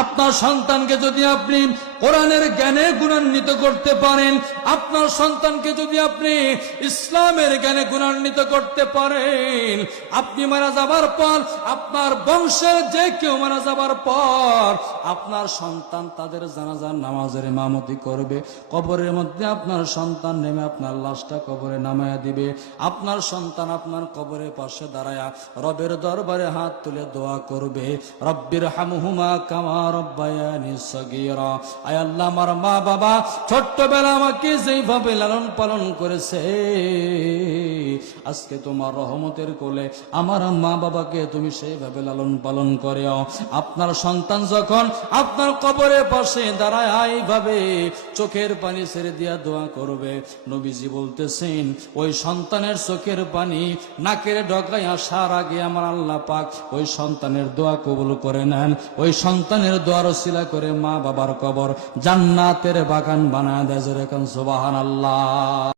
আপনার সন্তানকে যদি আপনি কোরআনের জ্ঞানে গুণান্বিত করতে পারেন, আপনার সন্তানকে যদি আপনি ইসলামের জ্ঞানে গুণান্বিত করতে পারেন, আপনি মারা যাবার পর আপনার বংশের যে কেউ মারা যাবার পর আপনার সন্তান তাদের জানাজার নামাজের ইমামতি করবে। কবরের মধ্যে আপনার সন্তান নেমে আপনার লাশটা কবরে নামায়া দিবে। আপনার সন্তান আপনার কবরের পাশে দাঁড়ায়া রবের দরবারে হাত তুলে দোয়া করবে, রব্বির হামহুমা কামা রব্বায়ানি সগীরা। আয় আল্লাহ, আমার মা বাবা ছোট্টবেলা আমাকে যেইভাবে লালন পালন করেছে, আজকে তোমার রহমতের কোলে আমার মা বাবাকে তুমি সেইভাবে লালন পালন করেও। আপনার সন্তান যখন আপনার কবরের পাশে দাঁড়ায় এইভাবে চোখের পানি ছেড়ে দিয়া দোয়া করবে, নবীজি বলতেছেন ওই সন্তানের চোখের পানি নাকের ডগায় আসার আগে আমার আল্লাহ পাক ওই সন্তানের দোয়া কবুল করে নেন। ওই সন্তানের দোয়ার ওসিলা করে মা বাবার কবর জান্নাতের বাগান বানায় দেয়। যেরকম সুবহানাল্লাহ।